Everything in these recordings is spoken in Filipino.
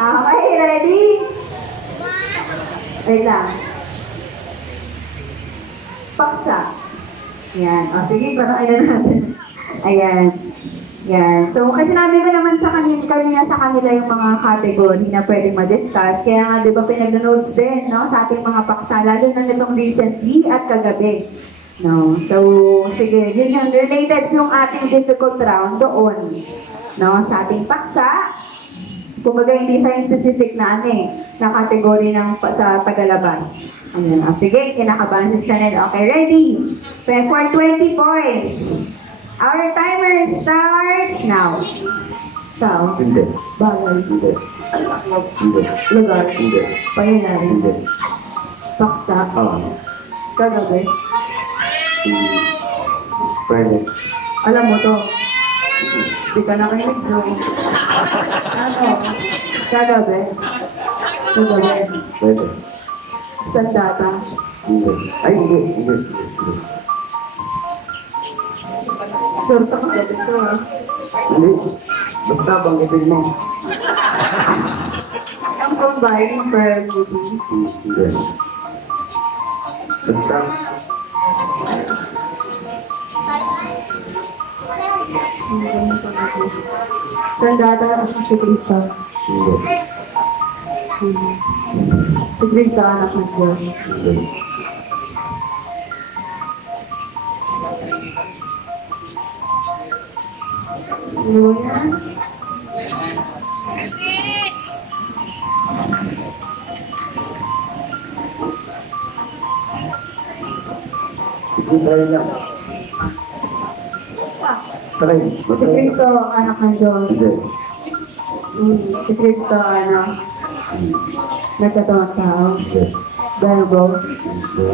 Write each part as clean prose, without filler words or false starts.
Okay, ready? Wait lang. Paksa. Yan. O, sige, parang ano natin. Ayan. Yan. So, kasi sinabi ko naman sa kanina sa kanila yung mga category na pwedeng ma-discuss. Kaya nga, di ba, pinag-notes din, no? Sa ating mga paksa, lalo na nitong recently at kagabi. No? So, sige, yun yung related yung ating difficult round doon. No? Sa ating paksa, kumbaga hindi sa specific na na category ng sa tagalabas. Ayan. Sige, kinakabahan si Chanel. Okay, ready? For 20 points. Our timer starts now. So, Hindi. bagay. Hindi. Hindi. Lugar. Hindi. Pangyayari. Hindi. Paksa. Kagabi. Pwede. Alam mo to. Di ka nakinig, no? Ano? Kagabi. Kagabi. Pwede. Sandata. Hindi. Ay, hindi. Hindi. Hindi. Sure ka kagabi to, ah. Hindi. Basta banggitin mo. Ang combine mo per movie. Hindi. Basta. Sandata at si Krista. Hindi. Si Krista anak ng Diyos. Hindi. Ano yan? Hindi tayo lang. Try. Si Krista anak ng Diyos. Hindi. Si Krista nagkatawang tao. Hindi. Verbo. Hindi.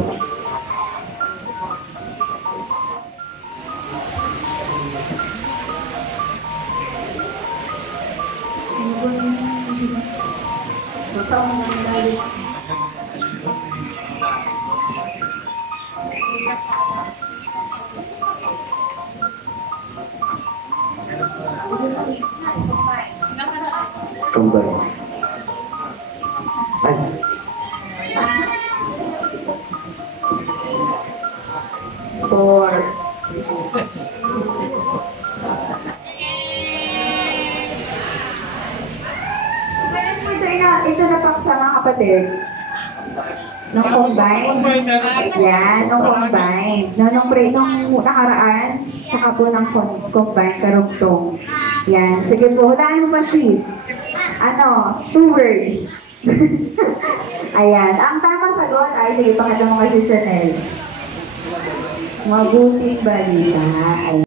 Kembali. Ay. Four. Ito na paksa mga kapatid. Nung combine. Yan, nung combine. Nung nakaraan, saka po ng combine, karugtong. Yan. Sige po, hulaan mo pa sis. Ano? 2 words. Ayan. Ang tamang sagot ay, sige, pakita mo kasi Chanel. Mabuting balita. Ayan.